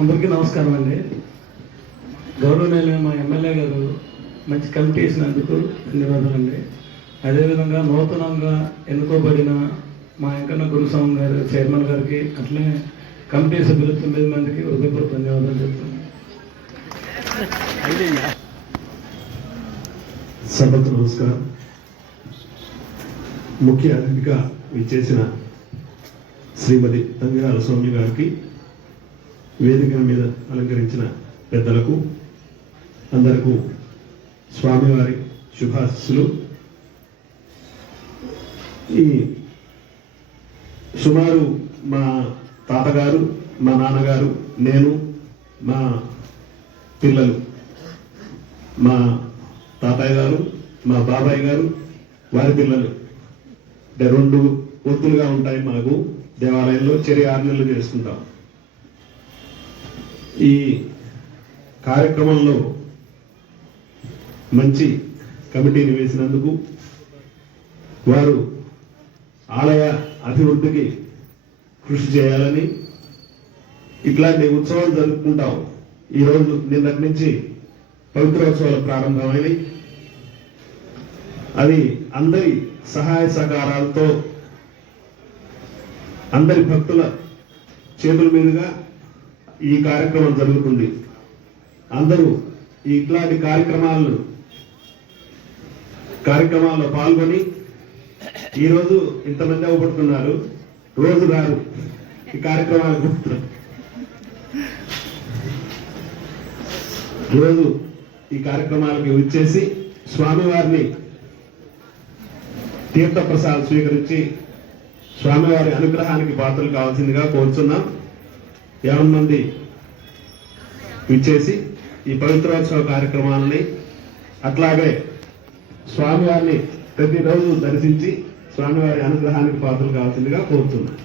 అందరికీ నమస్కారం అండి. గౌరవనీయులైన మా ఎమ్మెల్యే గారు మంచి కమిటీ వేసినందుకు ధన్యవాదాలండి అదేవిధంగా నూతనంగా ఎన్నుకోబడిన మా వెంకన్న గురుస్వామి గారు చైర్మన్ గారికి అట్లనే కమిటీ సభ్యులు తొమ్మిది మందికి హృదయపూర్వక ధన్యవాదాలు చెప్తున్నాను సభకు నమస్కారం. ముఖ్య అతిథిగా విచ్చేసిన శ్రీమతి తంగిరాల స్వామి గారికి వేదిక మీద అలంకరించిన పెద్దలకు అందరకు స్వామివారి శుభాశిస్సులు. ఈ సుమారు మా తాతగారు మా నాన్నగారు నేను మా పిల్లలు మా తాతయ్య గారు మా బాబాయ్ గారు వారి పిల్లలు. రెండు ఒత్తులుగా ఉంటాయి మాకు. దేవాలయంలో చెరి ఆరు నెలలు చేసుకుంటాం ఈ కార్యక్రమంలో మంచి కమిటీని వేసినందుకు వారు ఆలయ అభివృద్ధికి కృషి చేయాలని ఇట్లాంటి ఉత్సవాలు జరుపుకుంటాం. ఈరోజు నిన్నటి నుంచి పవిత్రోత్సవాలు ప్రారంభమైనవి అది అందరి సహాయ సహకారాలతో అందరి భక్తుల చేతుల మీదుగా ఈ కార్యక్రమం జరుగుతుంది. అందరూ ఇట్లాంటి కార్యక్రమాలను కార్యక్రమాల్లో పాల్గొని ఈరోజు ఇంతమంది అవబడుతున్నారు రోజు గారు ఈ కార్యక్రమాలకు ఈరోజు ఈ కార్యక్రమాలకి వచ్చేసి స్వామివారిని తీర్థప్రసాద్ స్వీకరించి స్వామివారి అనుగ్రహానికి పాత్రలు కావాల్సిందిగా కోరుతున్నాం యాభై మంది విచ్చేసి ఈ పవిత్రోత్సవ కార్యక్రమాలని అట్లాగే స్వామివారిని ప్రతిరోజు దర్శించి స్వామివారి అనుగ్రహానికి పాత్రలు కావాల్సిందిగా కోరుతున్నాం.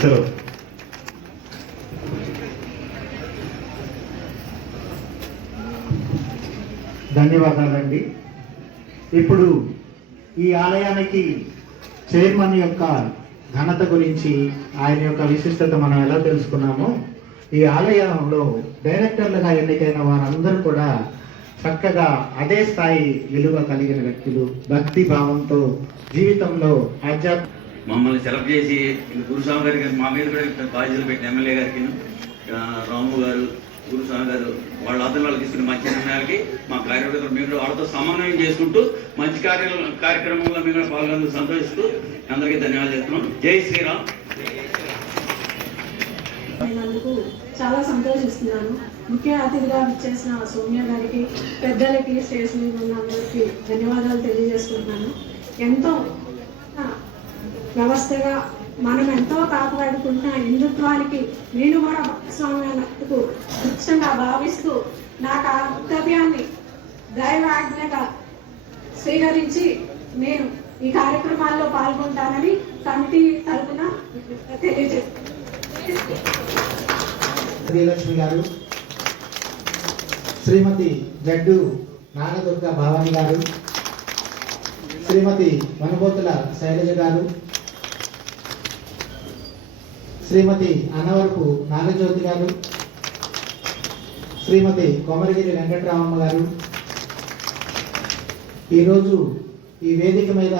సెలవు. ధన్యవాదాలండి. ఇప్పుడు ఈ ఆలయానికి చైర్మన్ యొక్క ఘనత గురించి ఆయన యొక్క విశిష్టత మనం ఎలా తెలుసుకున్నామో ఈ ఆలయంలో డైరెక్టర్లుగా ఎన్నికైన వారందరూ కూడా చక్కగా అదే స్థాయి విలువ కలిగిన వ్యక్తులు భక్తి భావంతో జీవితంలో ఆధ్యాత్మిక మమ్మల్ని సెలెక్ట్ చేసి గురుస్వామి గారికి మా మీద కూడా బాధ్యతలు పెట్టిన ఎమ్మెల్యే గారికి రాము గారు గురుస్వామి గారు వాళ్ళ అతను వాళ్ళకి ఇస్తున్న మంచి నిర్ణయాలకి మా కార్యకర్తలు మేము వాళ్ళతో సమన్వయం చేసుకుంటూ మంచి కార్య కార్యక్రమంలో మేము పాల్గొందుకు సంతోషిస్తూ అందరికీ ధన్యవాదాలు చెప్తున్నాం. జై శ్రీరామ్. అయినందుకు చాలా సంతోషిస్తున్నాను. ముఖ్య అతిథిగా విచ్చేసిన సౌమ్య గారికి పెద్దలకి స్టేజ్ మీద ఉన్న అందరికీ ధన్యవాదాలు తెలియజేసుకుంటున్నాను. ఎంతో వ్యవస్థగా మనం ఎంతో కాపాడుకుంటున్న హిందుత్వానికి నేను కూడా భాగస్వామ్యాలకు ముఖ్యంగా భావిస్తూ నా కర్తవ్యాన్ని దైవాజ్ఞగా స్వీకరించి నేను ఈ కార్యక్రమాల్లో పాల్గొంటానని కమిటీ తరఫున తెలియజేస్తాను గారు శ్రీమతి జడ్డు నాగదుర్గ భావాని గారు శ్రీమతి వనబోతుల శైలజ గారు శ్రీమతి అన్నవరపు నాగజ్యోతి గారు శ్రీమతి కొమరగిరి వెంకటరామమ్మ గారు. ఈరోజు ఈ వేదిక మీద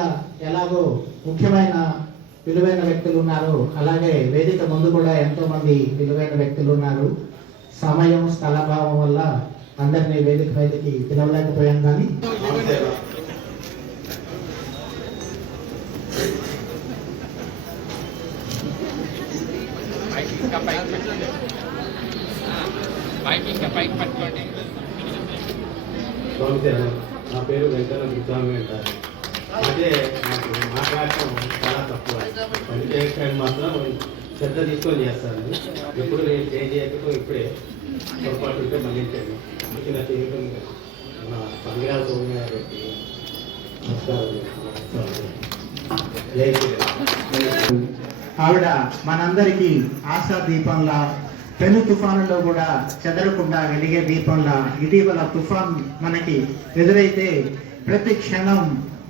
ఎలాగో ముఖ్యమైన విలువైన వ్యక్తులు ఉన్నారు అలాగే వేదిక ముందు కూడా ఎంతో మంది విలువైన వ్యక్తులు ఉన్నారు. సమయం స్థలభావం వల్ల అందరినీ వేదిక మీదకి పిలవలేకపోయాం కానీ నమస్తే నా పేరు వెంకట గురుస్వామి అంటారు. అదే నాకు మాట్లాడటం చాలా తక్కువ. పని చేయడానికి మాత్రం శ్రద్ధ తీసుకొని చేస్తాను. ఎప్పుడు నేను చేంజ్ చేయకపోతే ఇప్పుడే పొరపాటు ఉంటే మళ్ళించాను అందుకే నా జీవితం నా పంగిరాల సౌమ్య గారికి నమస్కారం నమస్కారం. ఆవిడ మనందరికీ ఆశా దీపంలా పెను తుఫానులో కూడా చెదరకుండా వెలిగే దీపంలా. ఇటీవల తుఫాన్ మనకి ఎదురైతే ప్రతి క్షణం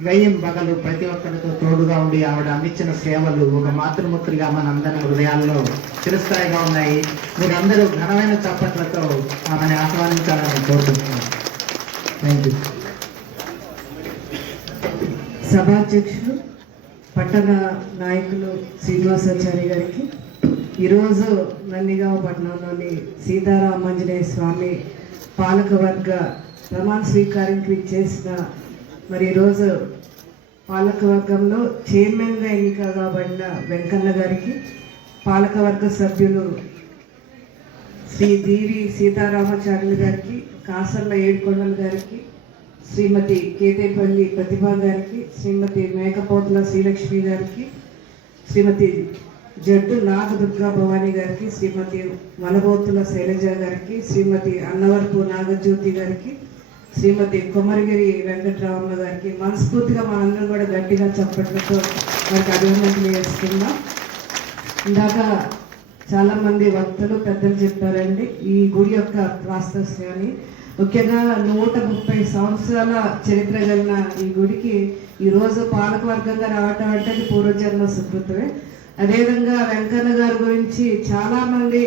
వ్యయం పగలు ప్రతి ఒక్కరితో తోడుగా ఉండి ఆవిడ అందించిన సేవలు ఒక మాతృమూర్తిగా మనందరి హృదయాల్లో చిరస్థాయిగా ఉన్నాయి. మీరందరూ ఘనమైన చప్పట్లతో ఆమెను ఆహ్వానించాలని కోరుకుంటున్నాను. థ్యాంక్ యూ పట్టణ నాయకులు శ్రీనివాసాచారి గారికి. ఈరోజు నందిగామ పట్టణంలోని సీతారామాంజనేయ స్వామి పాలకవర్గ ప్రమాణ స్వీకారానికి చేసిన మరి ఈరోజు పాలకవర్గంలో చైర్మన్గా ఎన్నిక కాబడిన వెంకన్న గారికి పాలకవర్గ సభ్యులు శ్రీ దీవి సీతారామాచార్యులు గారికి కాసర్ల ఏడుకొండల గారికి శ్రీమతి కేతేపల్లి ప్రతిభా గారికి శ్రీమతి మేకపోతుల శ్రీలక్ష్మి గారికి శ్రీమతి జడ్డు నాగదుర్గా భవానీ గారికి శ్రీమతి వనబోతుల శైలజ గారికి శ్రీమతి అన్నవరపు నాగజ్యోతి గారికి శ్రీమతి కొమరగిరి వెంకటరామన్న గారికి మనస్ఫూర్తిగా మనందరం కూడా గట్టిగా చప్పట్లతో వారికి అభినందనలు చేస్తున్నాం ఇందాక చాలామంది వక్తలు పెద్దలు చెప్పారండి ఈ గుడి యొక్క ప్రాస్తస్యాన్ని ముఖ్యంగా నూట ముప్పై సంవత్సరాల చరిత్ర కలిగిన ఈ గుడికి ఈరోజు పాలకవర్గంగా రావటం అంటే అది పూర్వజన్మ సుకృతమే. అదేవిధంగా వెంకన్న గారి గురించి చాలా మంది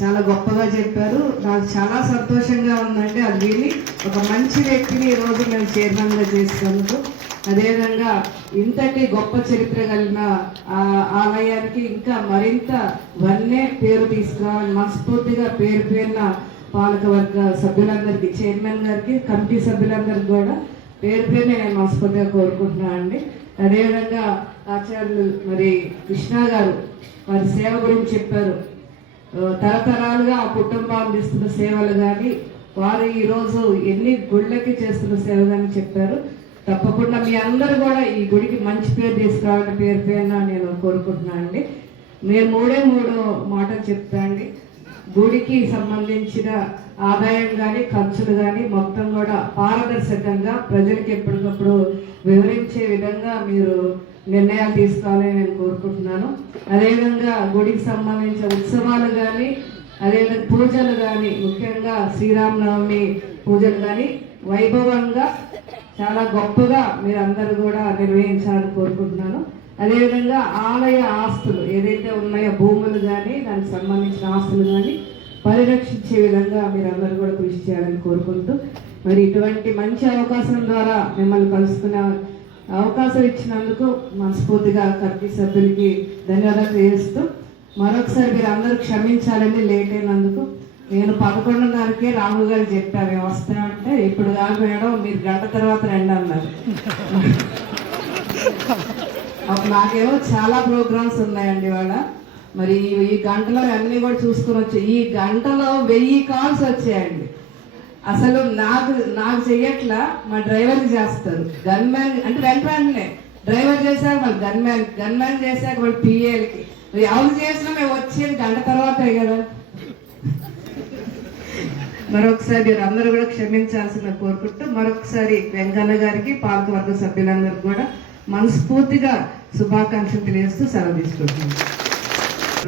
చాలా గొప్పగా చెప్పారు. నాకు చాలా సంతోషంగా ఉందండి. అది విని ఒక మంచి వ్యక్తిని ఈ రోజు మేము చైర్మన్గా చేసుకున్నాము అదేవిధంగా ఇంతటి గొప్ప చరిత్ర కలిగిన ఆ ఆలయానికి ఇంకా మరింత వన్నే పేరు తీసుకురావాలని మనస్ఫూర్తిగా పేరు పేరున పాలకవర్గ సభ్యులందరికీ చైర్మన్ గారికి కమిటీ సభ్యులందరికీ కూడా పేరు పేరునే నేను మనస్ఫూర్తిగా కోరుకుంటున్నాను అండి. అదేవిధంగా ఆచార్యులు మరి కృష్ణ గారు వారి సేవ గురించి చెప్పారు. తరతరాలుగా ఆ కుటుంబం అందిస్తున్న సేవలు కానీ వారు ఈరోజు ఎన్ని గుళ్ళకి చేస్తున్న సేవ కానీ చెప్పారు. తప్పకుండా మీ అందరూ కూడా ఈ గుడికి మంచి పేరు తీసుకురావాలని పేరు పేరున నేను కోరుకుంటున్నాను అండి. నేను మూడే మూడు మాటలు చెప్తా అండి గుడికి సంబంధించిన ఆదాయం కానీ ఖర్చులు కానీ మొత్తం కూడా పారదర్శకంగా ప్రజలకు ఎప్పటికప్పుడు వివరించే విధంగా మీరు నిర్ణయాలు తీసుకోవాలని నేను కోరుకుంటున్నాను. అదేవిధంగా గుడికి సంబంధించిన ఉత్సవాలు కానీ అదేవిధంగా పూజలు కానీ ముఖ్యంగా శ్రీరామనవమి పూజలు కానీ వైభవంగా చాలా గొప్పగా మీరు అందరూ కూడా నిర్వహించాలని కోరుకుంటున్నాను. అదేవిధంగా ఆలయ ఆస్తులు ఏదైతే ఉన్నాయో భూములు కానీ దానికి సంబంధించిన ఆస్తులు కానీ పరిరక్షించే విధంగా మీరందరూ కూడా కృషి చేయాలని కోరుకుంటూ మరి ఇటువంటి మంచి అవకాశం ద్వారా మిమ్మల్ని కలుసుకునే అవకాశం ఇచ్చినందుకు మనస్ఫూర్తిగా కమిటీ సభ్యులకి ధన్యవాదాలు చేస్తూ మరొకసారి మీరు అందరూ క్షమించాలని లేట్ అయినందుకు. నేను పదకొండున్నరకే రాహుల్ గారు చెప్పాను మేము వస్తామంటే ఇప్పుడు కాదు మేడం మీరు గంట తర్వాత రండి అన్నారు. నాకేమో చాలా ప్రోగ్రామ్స్ ఉన్నాయండి వాళ్ళ మరి ఈ- గంటలో అన్నీ కూడా చూసుకుని వచ్చాయి ఈ గంటలో వెయ్యి కాల్స్ వచ్చాయండి. అసలు నాకు నాకు చెయ్యట్లా మా డ్రైవర్ చేస్తారు. గన్ మ్యాన్ అంటే వెంట వెంటనే డ్రైవర్ చేశాక వాళ్ళు గన్ మ్యాన్ గన్ మ్యాన్ చేశాక వాళ్ళు పిఏలకి. ఎవరు చేసినా మేము వచ్చేది గంట తర్వాతే కదా. మరొకసారి మీరు అందరూ కూడా క్షమించాల్సిన కోరుకుంటూ మరొకసారి వెంకన్న గారికి పాలకవర్గ సభ్యులందరికీ కూడా మనస్ఫూర్తిగా శుభాకాంక్షలు తెలియజేస్తూ సెలవు తీసుకుంటున్నాను.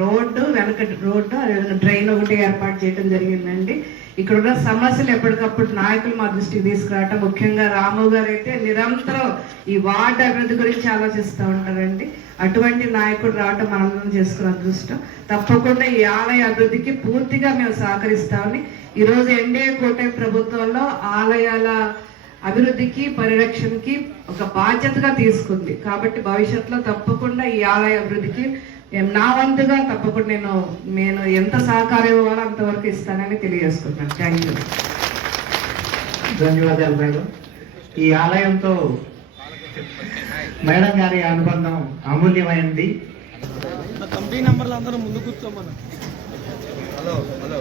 రోడ్డు వెనక రోడ్డు అదేవిధంగా ట్రైన్ ఒకటి ఏర్పాటు చేయడం జరిగిందండి. ఇక్కడ ఉన్న సమస్యలు ఎప్పటికప్పుడు నాయకులు మా దృష్టికి తీసుకురావటం ముఖ్యంగా రాము గారు అయితే నిరంతరం ఈ వార్డు అభివృద్ధి గురించి ఆలోచిస్తూ ఉంటారండి. అటువంటి నాయకుడు రావటం మనందరం చేసుకున్న అదృష్టం. తప్పకుండా ఈ ఆలయ అభివృద్ధికి పూర్తిగా మేము సహకరిస్తామని. ఈరోజు ఎన్డీఏ కూటమి ప్రభుత్వంలో ఆలయాల అభివృద్ధికి పరిరక్షణకి ఒక బాధ్యతగా తీసుకుంది. కాబట్టి భవిష్యత్తులో తప్పకుండా ఈ ఆలయ అభివృద్ధికి నా వంతుగా తప్పకుండా నేను నేను ఎంత సహకారం ఇవ్వాలో అంతవరకు ఇస్తానని తెలియజేసుకున్నాను థ్యాంక్ యూ ధన్యవాదాలు మేడం. ఈ ఆలయంతో మేడం గారి అనుబంధం అమూల్యమైంది. కంపెనీ నంబర్లు అందరూ ముందు మనం హలో హలో.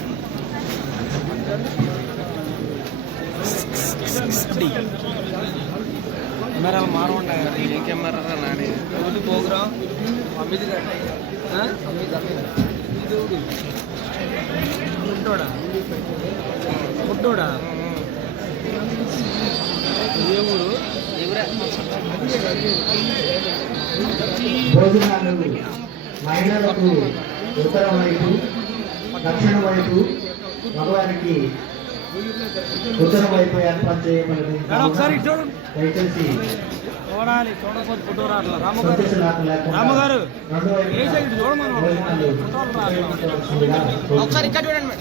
కెమెరాలు మారుంటాయి ఏ కెమెరా నాని? ఒకటి ఉంటాడా ఏ ఊరు? భోజనాలు మైనర్లకు ఉత్తర వైపు దక్షిణ వైపు మగవారికి ఉత్తర వైపు ఏర్పాటు చేయబడింది ఒకసారి ఇటు చూడండి. దయచేసి చూడాలి చూడకపోతే ఫోటో రాట్లా రామగారు రామగారు. ఒకసారి ఇక్కడ చూడండి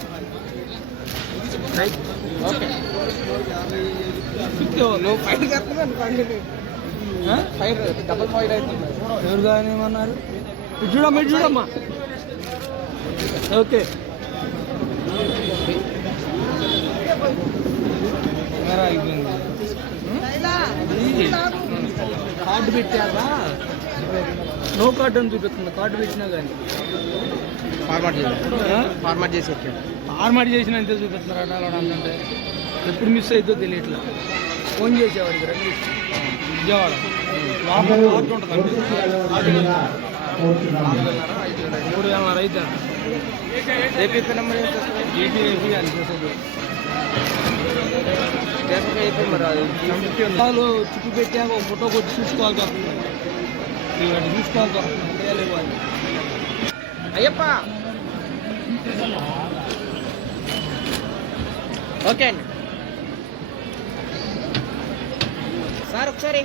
ఎవరు కానీ ఏమన్నారు? ఇటు చూడమ్మా చూడమ్మా. ఓకే. కార్డు పెట్టారా నో కార్డు అని చూపిస్తుంది కార్డు పెట్టినా కానీ ఫార్మాట్ చేసి ఫార్మాట్ చేసి ఫార్మాట్ చేసిన అంతే చూపిస్తున్నారు అట్లా అంటే ఎప్పుడు మిస్ అవుతుందో తెలియట్లా ఫోన్ చేసేవాడికి రండి విజయవాడ లోపల కోరుతున్నాము మూడు వేల రైతు ఏపీ నెంబర్ ఏపీ ఏపీ వాళ్ళు చుట్టూ పెట్టాక ఒక ఫోటో కొట్టి చూసుకోవాలి ఇవాటి చూసుకోవాలి అయ్యప్ప! ఓకే అండి. సార్ ఒకసారి